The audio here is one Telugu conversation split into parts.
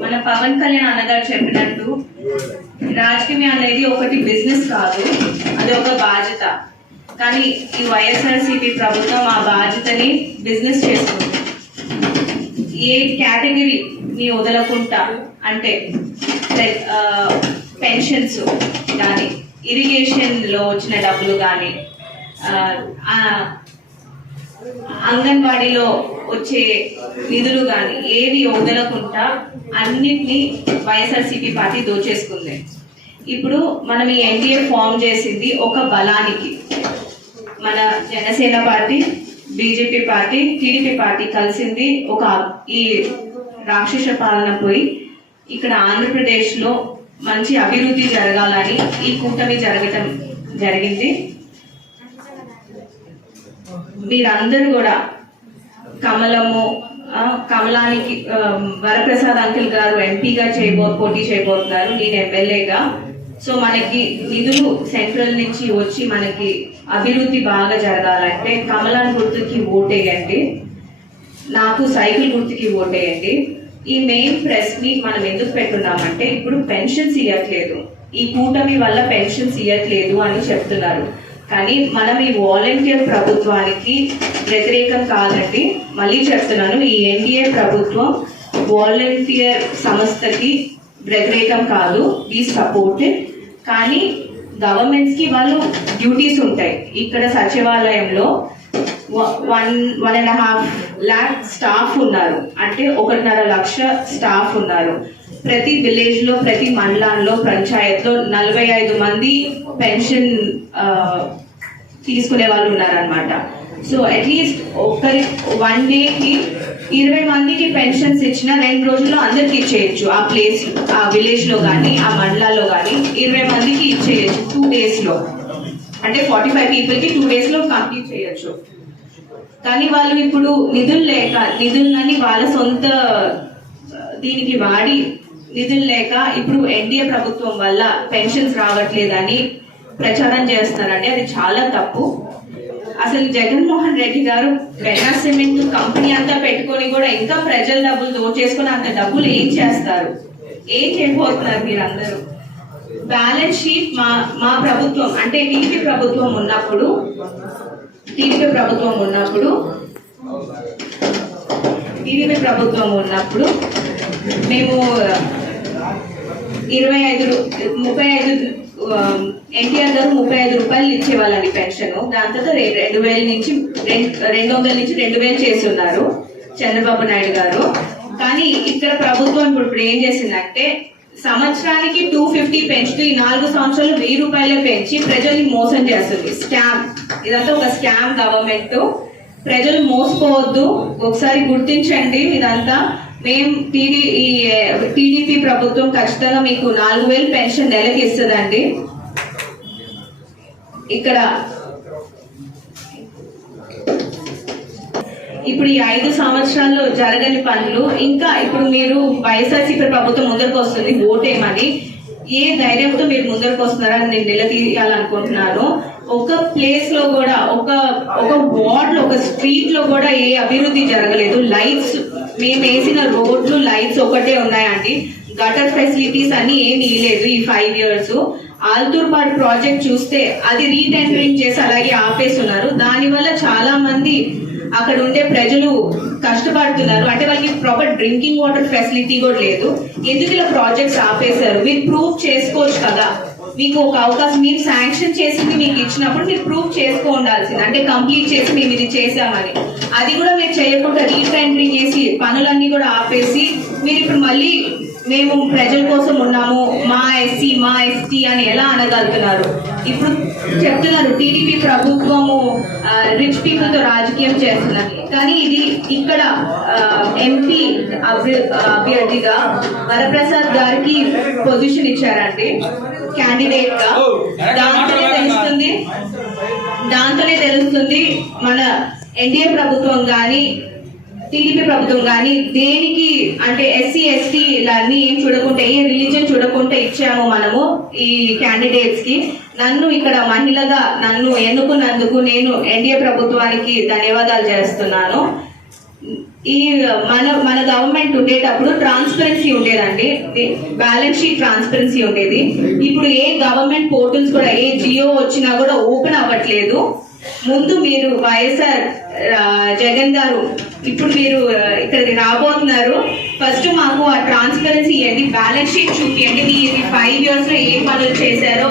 మన పవన్ కళ్యాణ్ అన్నగారు చెప్పినట్టు రాజకీయం అనేది ఒకటి బిజినెస్ కాదు అది ఒక బాధ్యత. కానీ ఈ వైఎస్ఆర్సీపీ ప్రభుత్వం ఆ బాధ్యతని బిజినెస్ చేస్తుంది. ఏ కేటగిరీ మీ వదలకుండా అంటే పెన్షన్స్ కానీ ఇరిగేషన్లో వచ్చిన డబ్బులు కానీ అంగన్వాడీలో వచ్చే నిధులు కానీ ఏవి వదలకుండా అన్నిటినీ వైఎస్ఆర్సీపీ పార్టీ దోచేసుకుంది. ఇప్పుడు మనం ఈ ఎన్డీఏ ఫామ్ చేసింది ఒక బలానికి. మన Janasena party BJP party TDP party కలిసింది ఒక ఈ రాక్షస పాలన పోయి ఇక్కడ ఆంధ్రప్రదేశ్లో మంచి అభివృద్ధి జరగాలని ఈ కూటమి జరగటం జరిగింది. మీరందరూ కూడా కమలము కమలానికి వరప్రసాద్ అంకిల్ గారు ఎంపీగా చేయబో పోటీ చేయబోతున్నారు. నేను ఎమ్మెల్యేగా. సో మనకి నిధులు సెంట్రల్ నుంచి వచ్చి మనకి అభివృద్ధి బాగా జరగాలంటే కమలాన్ గుర్తుకి ఓటేయండి. నాకు సైకిల్ గుర్తుకి ఓటేయండి. ఈ మెయిన్ ప్రెస్ మీట్ మనం ఎందుకు పెట్టున్నామంటే ఇప్పుడు పెన్షన్స్ ఇవ్వట్లేదు ఈ కూటమి వల్ల పెన్షన్స్ ఇవ్వట్లేదు అని చెప్తున్నారు. కానీ మనం ఈ వాలంటీర్ ప్రభుత్వానికి వ్యతిరేకం కాదండి. మళ్ళీ చెప్తున్నాను ఈ ఎన్డీఏ ప్రభుత్వం వాలంటీర్ సంస్థకి వ్యతిరేకం కాదు ఈ సపోర్టెడ్ కానీ గవర్నమెంట్స్కి వాళ్ళు డ్యూటీస్ ఉంటాయి. ఇక్కడ సచివాలయంలో one one and half lakh staff ఉన్నారు. అంటే ఒకటిన్నర లక్ష స్టాఫ్ ఉన్నారు. ప్రతి విలేజ్లో ప్రతి మండలాల్లో పంచాయత్లో నలభై ఐదు మంది పెన్షన్ తీసుకునే వాళ్ళు ఉన్నారనమాట సో అట్లీస్ట్ ఒక్కరి వన్ డేకి ఇరవై మందికి పెన్షన్స్ ఇచ్చిన రెండు రోజుల్లో అందరికి ఇచ్చేయచ్చు. ఆ ప్లేస్ ఆ విలేజ్లో కానీ ఆ మండలాల్లో కానీ ఇరవై మందికి ఇచ్చేయచ్చు టూ డేస్లో అంటే ఫార్టీ ఫైవ్ పీపుల్కి టూ డేస్లో కంప్లీట్ చేయొచ్చు. కానీ వాళ్ళు ఇప్పుడు నిధులు లేక నిధులని వాళ్ళ సొంత దీనికి వాడి నిధులు లేక ఇప్పుడు ఎన్డీఏ ప్రభుత్వం వల్ల పెన్షన్స్ రావట్లేదని ప్రచారం చేస్తున్నారండి. అది చాలా తప్పు. అసలు జగన్మోహన్ రెడ్డి గారు బెన్నా సిమెంట్ కంపెనీ అంతా పెట్టుకొని కూడా ఇంకా ప్రజల డబ్బులు దోచేసుకుని అంత డబ్బులు ఏం చేస్తారు? ఏం చేయబోతున్నారు మీరందరూ? బ్యాలెన్స్ షీట్ మా మా ప్రభుత్వం అంటే టీడీపీ ప్రభుత్వం ఉన్నప్పుడు టీడీపీ ప్రభుత్వం ఉన్నప్పుడు టీడీపీ ప్రభుత్వం ఉన్నప్పుడు మేము ఇరవై ఐదు రూ- ముప్పై ఐదు ఎన్టీఆర్ గారు ముప్పై ఐదు రూపాయలు ఇచ్చేవాళ్ళండి పెన్షన్. దాని తర్వాత రెండు వేల నుంచి రెండు వందల నుంచి రెండు వేలు చేస్తున్నారు చంద్రబాబు నాయుడు గారు. కానీ ఇక్కడ ప్రభుత్వం ఇప్పుడు ఏం చేసిందంటే సంవత్సరానికి టూ ఫిఫ్టీ పెంచుతూ ఈ నాలుగు సంవత్సరాలు వెయ్యి రూపాయలే పెంచి ప్రజల్ని మోసం చేస్తుంది. స్కామ్. ఇదంతా ఒక స్కామ్ గవర్నమెంట్. ప్రజలు మోసపోవద్దు. ఒకసారి గుర్తించండి ఇదంతా. మేము టీడీ ఈ టీడీపీ ప్రభుత్వం ఖచ్చితంగా మీకు నాలుగు వేలు పెన్షన్ నెలకి ఇస్తుందండి. ఇక్కడ ఇప్పుడు ఈ ఐదు సంవత్సరాల్లో జరగని పనులు ఇంకా ఇప్పుడు మీరు వైఎస్ఆర్సీపీ ప్రభుత్వం ముందరకు వస్తుంది ఓటేమని ఏ ధైర్యంతో మీరు ముందరకు వస్తున్నారని నేను నిలదీయాలనుకుంటున్నాను. ఒక ప్లేస్లో కూడా ఒక ఒక వార్డ్లో ఒక స్ట్రీట్లో కూడా ఏ అభివృద్ధి జరగలేదు. లైట్స్ మేము వేసిన రోడ్లు లైట్స్ ఒకటే ఉన్నాయండి. గటర్ ఫెసిలిటీస్ అన్ని ఏమి ఇవ్వలేదు ఈ ఫైవ్ ఇయర్స్ ఆల్తూర్పాడు ప్రాజెక్ట్ చూస్తే అది రీటెండరింగ్ చేసి అలాగే ఆపేస్తున్నారు. దానివల్ల చాలా మంది అక్కడ ఉండే ప్రజలు కష్టపడుతున్నారు. అంటే వాళ్ళకి ప్రాపర్ డ్రింకింగ్ వాటర్ ఫెసిలిటీ కూడా లేదు. ఎందుకు ఇలా ప్రాజెక్ట్స్ ఆపేశారు? మీరు ప్రూవ్ చేసుకోవచ్చు కదా. మీకు ఒక అవకాశం మీరు శాంక్షన్ చేసింది మీకు ఇచ్చినప్పుడు మీరు ప్రూఫ్ చేసుకో ఉండాల్సింది. అంటే కంప్లీట్ చేసి మేము ఇది చేసామని అది కూడా మీరు చేయకుండా రీటెండరింగ్ చేసి పనులన్నీ కూడా ఆపేసి మీరు ఇప్పుడు మళ్ళీ మేము ప్రజల కోసం ఉన్నాము మా ఎస్సీ మా ఎస్టీ అని ఎలా అనగలుగుతున్నారు? ఇప్పుడు చెప్తున్నారు టీడీపీ ప్రభుత్వము రిచ్ పీపుల్తో రాజకీయం చేస్తుందని. కానీ ఇది ఇక్కడ ఎంపీ అభ్యర్థిగా వరప్రసాద్ గారికి పొజిషన్ ఇచ్చారంటే క్యాండిడేట్గా దాంతో దాంతోనే తెలుస్తుంది. మన ఎన్డీఏ ప్రభుత్వం కానీ టీడీపీ ప్రభుత్వం కానీ దేనికి అంటే ఎస్సీ ఎస్టీ ఇలాన్ని ఏం చూడకుండా ఏ రిలీజన్ చూడకుండా ఇచ్చాము మనము ఈ క్యాండిడేట్స్కి. నన్ను ఇక్కడ మహిళగా నన్ను ఎన్నుకున్నందుకు నేను ఎన్డీఏ ప్రభుత్వానికి ధన్యవాదాలు చేస్తున్నాను. ఈ మన మన గవర్నమెంట్ ఉండేటప్పుడు ట్రాన్స్పరెన్సీ ఉండేదండి. బ్యాలెన్స్ షీట్ ట్రాన్స్పరెన్సీ ఉండేది. ఇప్పుడు ఏ గవర్నమెంట్ పోర్టల్స్ కూడా ఏ జియో వచ్చినా కూడా ఓపెన్ అవ్వట్లేదు. ముందు మీరు వైఎస్ఆర్ జగన్ గారు ఇప్పుడు మీరు ఇక్కడ ఇక్కడికి రాబోతున్నారు. ఫస్ట్ మాకు ఆ ట్రాన్స్పరెన్సీ ఇవ్వండి బ్యాలెన్స్ షీట్ చూపియండి. మీరు ఫైవ్ ఇయర్స్లో ఏం పనులు చేశారో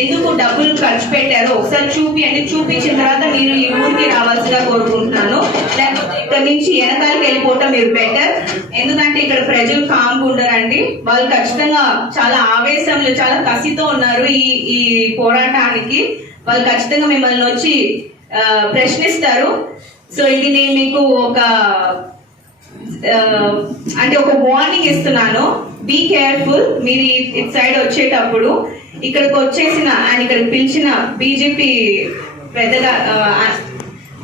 ఎందుకు డబ్బులు ఖర్చు పెట్టారో ఒకసారి చూపియండి. చూపించిన తర్వాత మీరు ఈ ఊరికి రావాల్సిన నుంచి వెనకాలకి వెళ్ళిపోవటం మీరు బెటర్ ఎందుకంటే ఇక్కడ ప్రజలు కామ్గా ఉండరండి వాళ్ళు ఖచ్చితంగా చాలా ఆవేశంలో చాలా కసితో ఉన్నారు ఈ ఈ పోరాటానికి. వాళ్ళు ఖచ్చితంగా మిమ్మల్ని వచ్చి ప్రశ్నిస్తారు. సో ఇది నేను మీకు ఒక అంటే ఒక వార్నింగ్ ఇస్తున్నాను. బీ కేర్ఫుల్ మీరు ఇట్ ఇటు సైడ్ వచ్చేటప్పుడు ఇక్కడికి వచ్చేసిన ఆయన ఇక్కడ పిలిచిన బీజేపీ పెద్దగా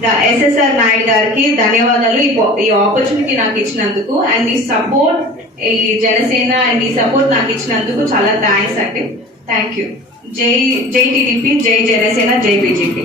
ఎస్ఎస్ఆర్ నాయుడు గారికి ధన్యవాదాలు ఈ ఈ ఆపర్చునిటీ నాకు ఇచ్చినందుకు. అండ్ ఈ సపోర్ట్ ఈ జనసేన అండ్ ఈ సపోర్ట్ నాకు ఇచ్చినందుకు చాలా థ్యాంక్స్ అండి. థ్యాంక్ యూ జై జై టీడీపీ జై జనసేన జై బీజేపీ.